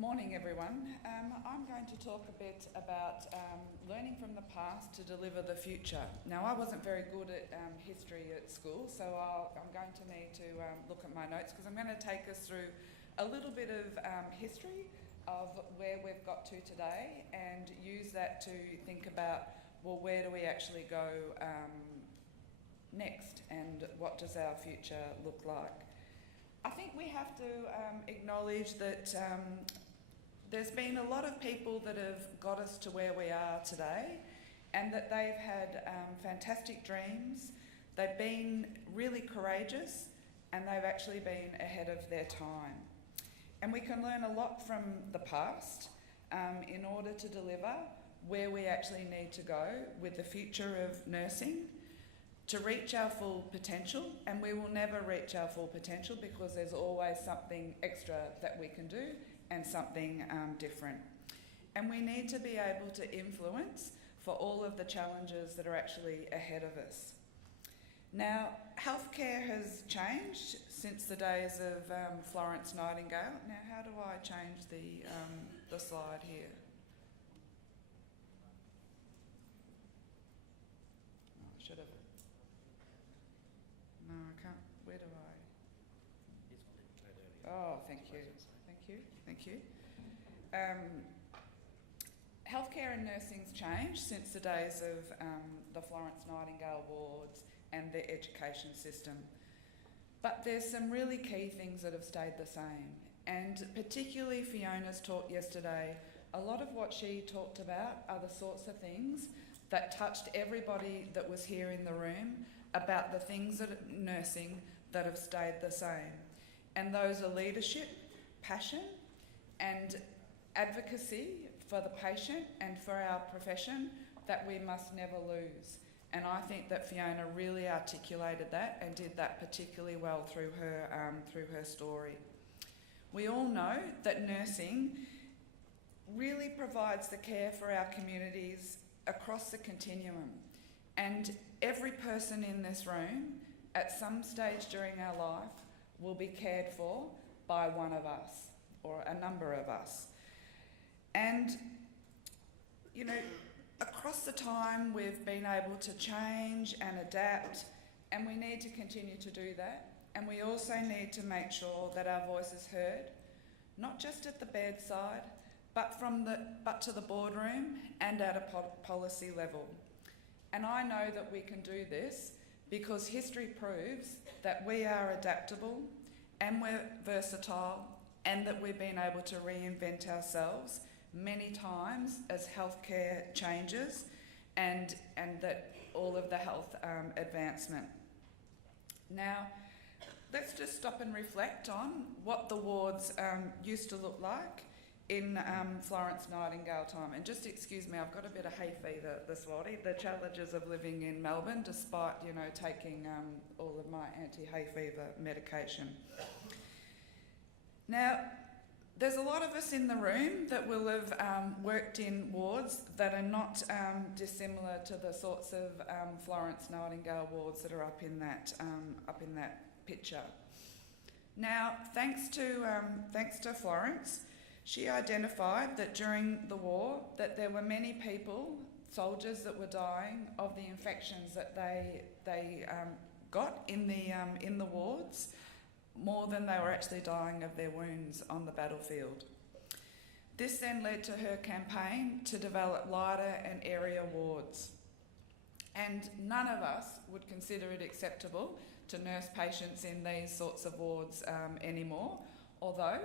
Morning everyone. I'm going to talk a bit about learning from the past to deliver the future. Now I wasn't very good at history at school, so I'm going to need to look at my notes because I'm going to take us through a little bit of history of where we've got to today and use that to think about, well, where do we actually go next and what does our future look like? I think we have to acknowledge that there's been a lot of people that have got us to where we are today and that they've had fantastic dreams, they've been really courageous and they've actually been ahead of their time. And we can learn a lot from the past in order to deliver where we actually need to go with the future of nursing, to reach our full potential, and we will never reach our full potential because there's always something extra that we can do and something different. And we need to be able to influence for all of the challenges that are actually ahead of us. Now, healthcare has changed since the days of Florence Nightingale. Now, how do I change the slide here? Oh, I should have. No, I can't. Where do I? Oh, thank you. Thank you. Healthcare and nursing's changed since the days of the Florence Nightingale wards and the education system. But there's some really key things that have stayed the same. And particularly Fiona's talk yesterday, a lot of what she talked about are the sorts of things that touched everybody that was here in the room about the things that nursing that have stayed the same. And those are leadership, passion, and advocacy for the patient and for our profession that we must never lose. And I think that Fiona really articulated that and did that particularly well through her story. We all know that nursing really provides the care for our communities across the continuum. And every person in this room, at some stage during our life, will be cared for by one of us, or a number of us. And, you know, across the time we've been able to change and adapt, and we need to continue to do that. And we also need to make sure that our voice is heard, not just at the bedside, but to the boardroom and at a policy level. And I know that we can do this because history proves that we are adaptable and we're versatile and that we've been able to reinvent ourselves many times as healthcare changes and that all of the health advancement. Now, let's just stop and reflect on what the wards used to look like in Florence Nightingale time. And just excuse me, I've got a bit of hay fever this morning, the challenges of living in Melbourne despite, you know, taking all of my anti-hay fever medication. Now, there's a lot of us in the room that will have worked in wards that are not dissimilar to the sorts of Florence Nightingale wards that are up in that picture. Now, thanks to Florence, she identified that during the war that there were many people, soldiers, that were dying of the infections that they got in the wards, more than they were actually dying of their wounds on the battlefield. This then led to her campaign to develop lighter and area wards. And none of us would consider it acceptable to nurse patients in these sorts of wards anymore, although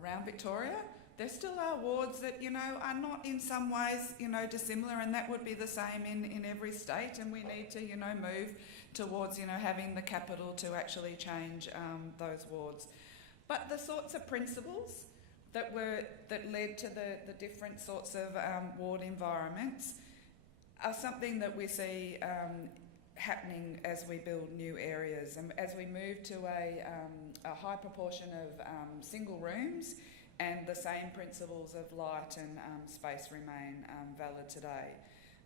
around Victoria there still are wards that, you know, are not in some ways, you know, dissimilar, and that would be the same in every state, and we need to, you know, move towards, you know, having the capital to actually change those wards. But the sorts of principles that led to the different sorts of ward environments are something that we see happening as we build new areas and as we move to a high proportion of single rooms, and the same principles of light and space remain valid today.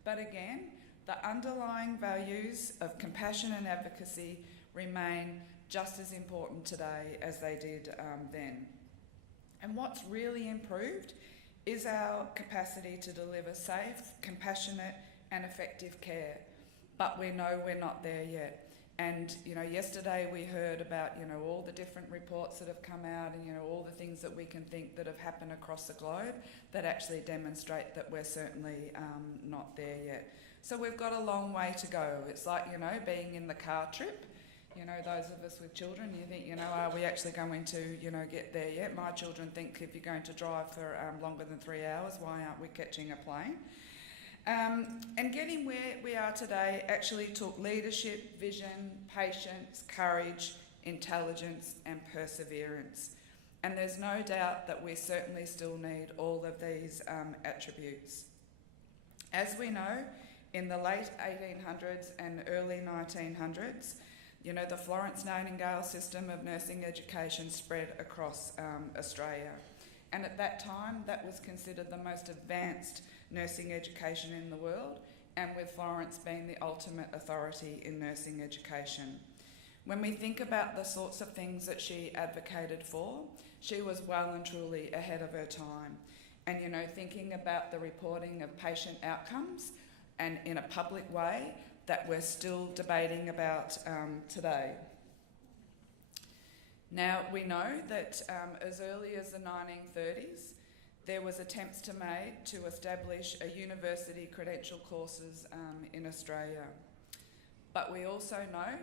But again, the underlying values of compassion and advocacy remain just as important today as they did then. And what's really improved is our capacity to deliver safe, compassionate and effective care. But we know we're not there yet. And, yesterday we heard about, all the different reports that have come out and, all the things that we can think that have happened across the globe that actually demonstrate that we're certainly not there yet. So we've got a long way to go. It's like, being in the car trip. Those of us with children, you think, are we actually going to, get there yet? My children think if you're going to drive for longer than 3 hours, why aren't we catching a plane? And getting where we are today actually took leadership, vision, patience, courage, intelligence and perseverance. And there's no doubt that we certainly still need all of these attributes. As we know, in the late 1800s and early 1900s, the Florence Nightingale system of nursing education spread across Australia. And at that time, that was considered the most advanced nursing education in the world, and with Florence being the ultimate authority in nursing education. When we think about the sorts of things that she advocated for, she was well and truly ahead of her time. And, thinking about the reporting of patient outcomes and in a public way that we're still debating about today. Now, we know that as early as the 1930s, there was attempts made to establish a university credential courses in Australia. But we also know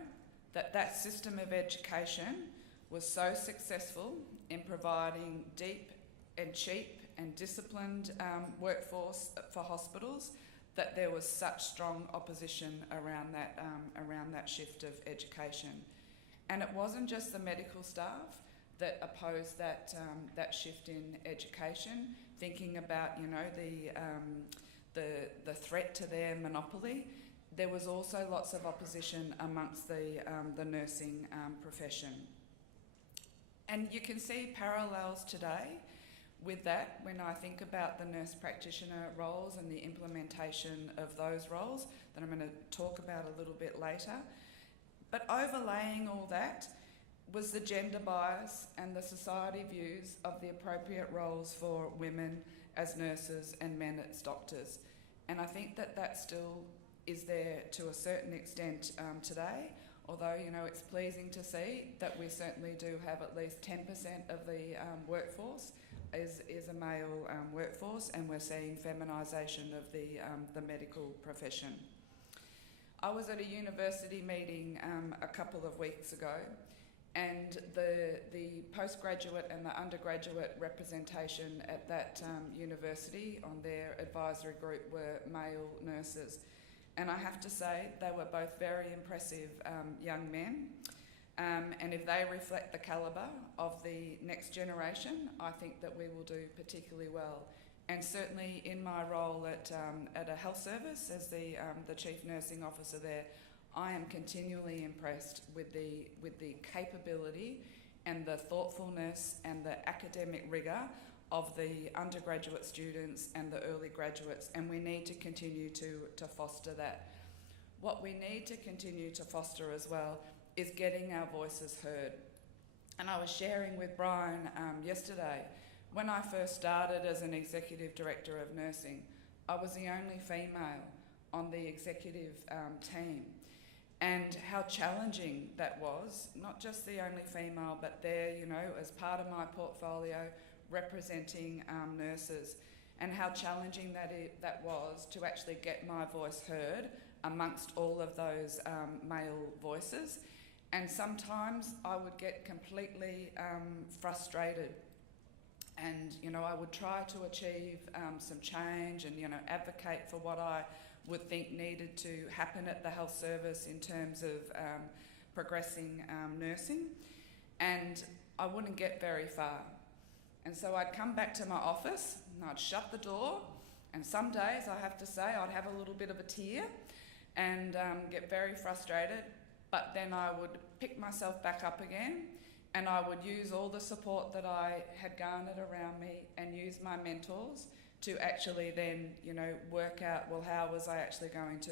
that that system of education was so successful in providing deep and cheap and disciplined workforce for hospitals that there was such strong opposition around that shift of education. And it wasn't just the medical staff that opposed that shift in education, thinking about the threat to their monopoly. There was also lots of opposition amongst the nursing profession. And you can see parallels today with that when I think about the nurse practitioner roles and the implementation of those roles that I'm going to talk about a little bit later. But overlaying all that was the gender bias and the society views of the appropriate roles for women as nurses and men as doctors. And I think that still is there to a certain extent today, although, it's pleasing to see that we certainly do have at least 10% of the workforce is a male workforce, and we're seeing feminisation of the medical profession. I was at a university meeting a couple of weeks ago, and the postgraduate and the undergraduate representation at that university on their advisory group were male nurses. And I have to say they were both very impressive young men. And if they reflect the calibre of the next generation, I think that we will do particularly well. And certainly in my role at a health service as the Chief Nursing Officer there, I am continually impressed with the capability and the thoughtfulness and the academic rigour of the undergraduate students and the early graduates, and we need to continue to foster that. What we need to continue to foster as well is getting our voices heard. And I was sharing with Brian yesterday, when I first started as an Executive Director of Nursing, I was the only female on the executive team. And how challenging that was, not just the only female, but there, as part of my portfolio, representing nurses, and how challenging that was to actually get my voice heard amongst all of those male voices. And sometimes I would get completely frustrated, and I would try to achieve some change and advocate for what I would think needed to happen at the health service in terms of progressing nursing, and I wouldn't get very far. And so I'd come back to my office and I'd shut the door, and some days, I have to say, I'd have a little bit of a tear and get very frustrated, but then I would pick myself back up again, and I would use all the support that I had garnered around me and use my mentors to actually then, work out, well, how was I actually going to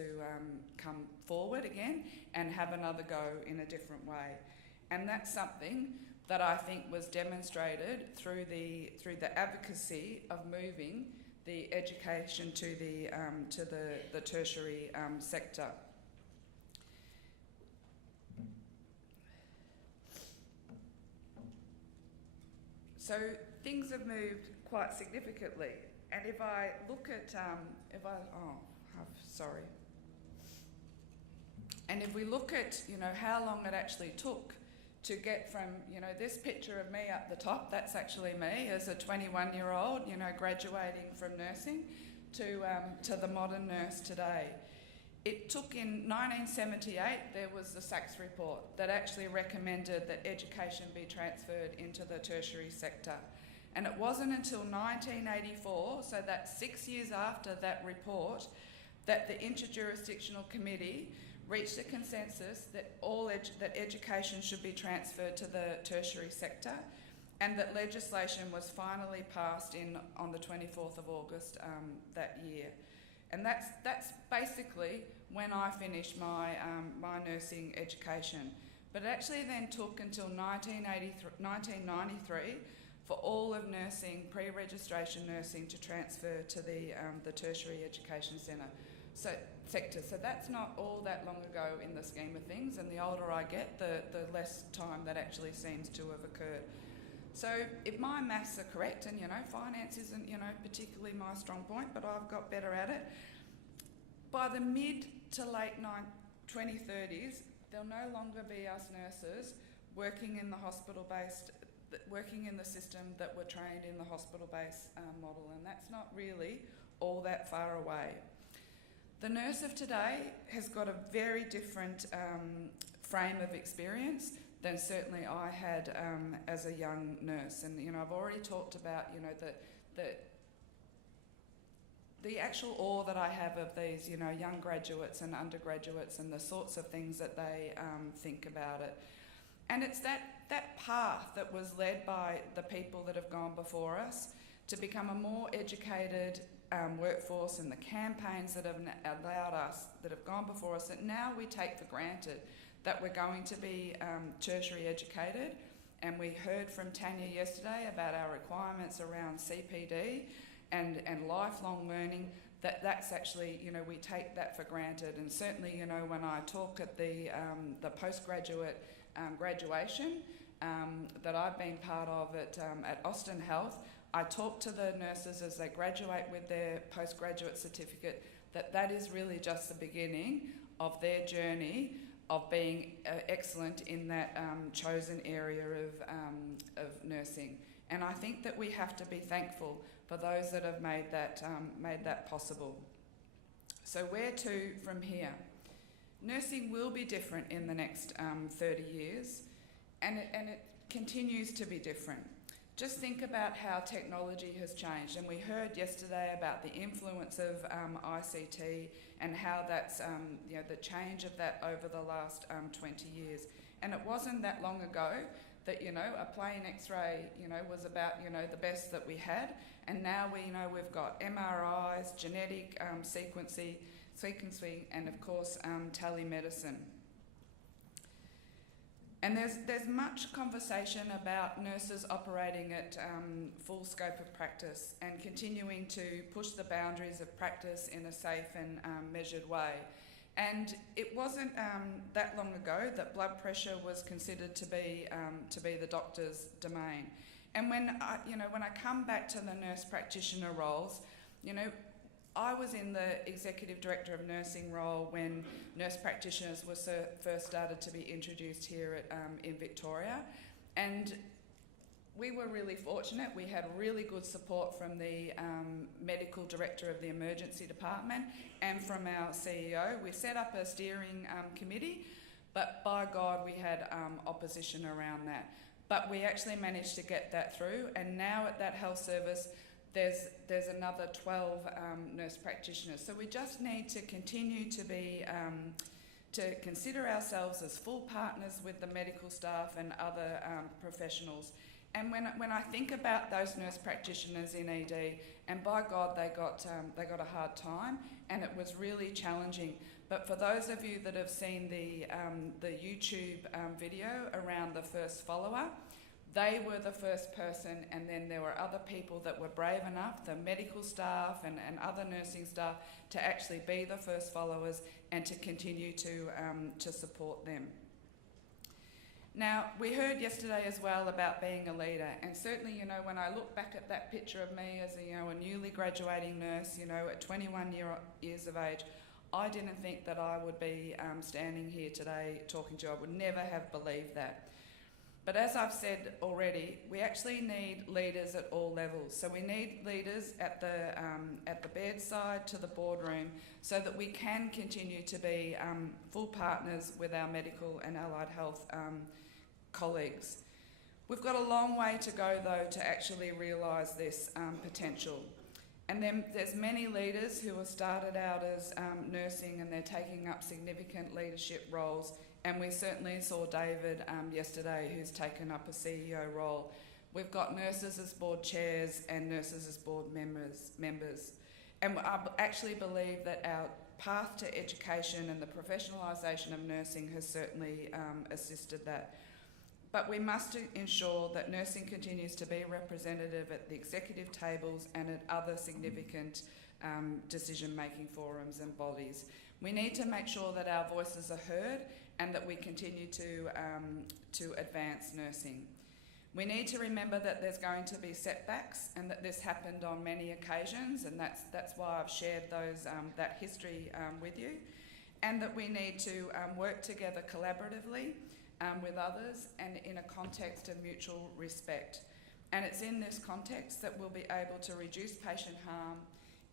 come forward again and have another go in a different way. And that's something that I think was demonstrated through the advocacy of moving the education to the tertiary sector. So things have moved quite significantly, and if I look at and if we look at how long it actually took to get from this picture of me up the top, that's actually me as a 21-year-old graduating from nursing, to the modern nurse today. It took in 1978, there was the Sachs report that actually recommended that education be transferred into the tertiary sector. And it wasn't until 1984, so that's 6 years after that report, that the Interjurisdictional Committee reached a consensus that that education should be transferred to the tertiary sector, and that legislation was finally passed on the 24th of August that year. And that's basically when I finished my nursing education. But it actually then took until 1993 for all of nursing, pre-registration nursing, to transfer to the tertiary education sector. So that's not all that long ago in the scheme of things, and the older I get, the less time that actually seems to have occurred. So if my maths are correct, and finance isn't particularly my strong point, but I've got better at it, by the mid to late 2030s, there'll no longer be us nurses working in the system that were trained in the hospital-based model, and that's not really all that far away. The nurse of today has got a very different frame of experience than certainly I had as a young nurse. And I've already talked about the actual awe that I have of these young graduates and undergraduates and the sorts of things that they think about it. And it's that path that was led by the people that have gone before us to become a more educated workforce, and the campaigns that have allowed us, that have gone before us, that now we take for granted that we're going to be tertiary educated. And we heard from Tanya yesterday about our requirements around CPD and lifelong learning, that's actually, we take that for granted. And certainly, when I talk at the postgraduate graduation that I've been part of at Austin Health, I talk to the nurses as they graduate with their postgraduate certificate that is really just the beginning of their journey of being excellent in that chosen area of nursing. And I think that we have to be thankful for those that have made that possible. So where to from here? Nursing will be different in the next 30 years, and it continues to be different. Just think about how technology has changed, and we heard yesterday about the influence of ICT and how that's the change of that over the last 20 years. And it wasn't that long ago that a plain X-ray was about the best that we had, and now we've got MRIs, genetic sequencing, and of course telemedicine. And there's much conversation about nurses operating at full scope of practice and continuing to push the boundaries of practice in a safe and measured way. And it wasn't that long ago that blood pressure was considered to be the doctor's domain. And when I come back to the nurse practitioner roles, I was in the executive director of nursing role when nurse practitioners were first started to be introduced here in Victoria, and we were really fortunate. We had really good support from the medical director of the emergency department and from our CEO. We set up a steering committee, but by God we had opposition around that. But we actually managed to get that through, and now at that health service there's another 12 nurse practitioners. So we just need to continue to be to consider ourselves as full partners with the medical staff and other professionals. And when I think about those nurse practitioners in ED, and by God they got a hard time, and it was really challenging. But for those of you that have seen the YouTube video around the first follower, They were the first person, and then there were other people that were brave enough, the medical staff and other nursing staff, to actually be the first followers and to continue to support them. Now, we heard yesterday as well about being a leader, and certainly, you know, when I look back at that picture of me as a newly graduating nurse, at 21 years of age, I didn't think that I would be standing here today talking to you. I would never have believed that. But as I've said already, we actually need leaders at all levels. So we need leaders at the bedside to the boardroom, so that we can continue to be full partners with our medical and allied health colleagues. We've got a long way to go, though, to actually realise this potential. And then there's many leaders who have started out as nursing, and they're taking up significant leadership roles. And we certainly saw David yesterday, who's taken up a CEO role. We've got nurses as board chairs and nurses as board members. And I actually believe that our path to education and the professionalisation of nursing has certainly assisted that. But we must ensure that nursing continues to be representative at the executive tables and at other significant decision-making forums and bodies. We need to make sure that our voices are heard and that we continue to advance nursing. We need to remember that there's going to be setbacks, and that this happened on many occasions, and that's why I've shared that history with you, and that we need to work together collaboratively with others and in a context of mutual respect. And it's in this context that we'll be able to reduce patient harm,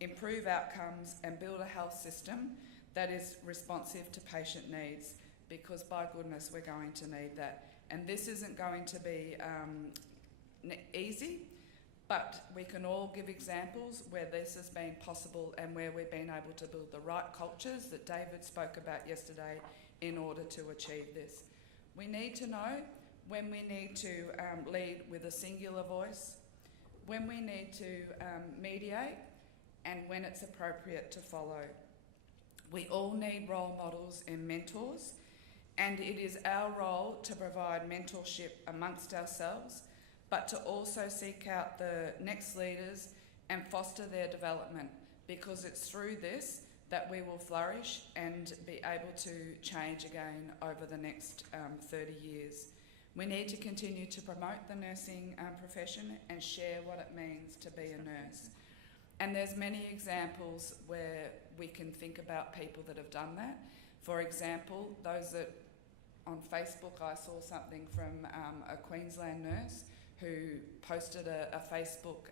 improve outcomes, and build a health system that is responsive to patient needs, because by goodness, we're going to need that. And this isn't going to be easy, but we can all give examples where this has been possible and where we've been able to build the right cultures that David spoke about yesterday in order to achieve this. We need to know when we need to lead with a singular voice, when we need to mediate, and when it's appropriate to follow. We all need role models and mentors, and it is our role to provide mentorship amongst ourselves, but to also seek out the next leaders and foster their development, because it's through this that we will flourish and be able to change again over the next 30 years. We need to continue to promote the nursing profession and share what it means to be a nurse. And there's many examples where we can think about people that have done that. For example, those that on Facebook, I saw something from a Queensland nurse who posted a Facebook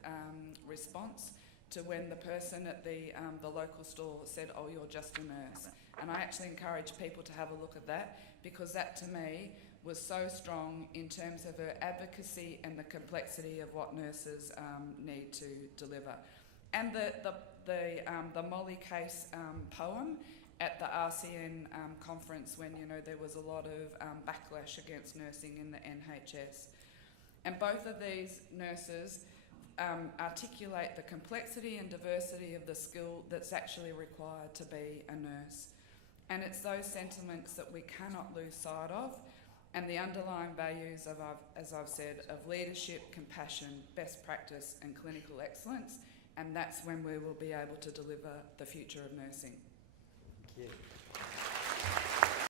response to when the person at the local store said, "Oh, you're just a nurse." And I actually encourage people to have a look at that, because that to me was so strong in terms of her advocacy and the complexity of what nurses need to deliver. And the Molly Case poem at the RCN conference, when there was a lot of backlash against nursing in the NHS. And both of these nurses articulate the complexity and diversity of the skill that's actually required to be a nurse. And it's those sentiments that we cannot lose sight of, and the underlying values of, as I've said, of leadership, compassion, best practice and clinical excellence, and that's when we will be able to deliver the future of nursing. Thank you.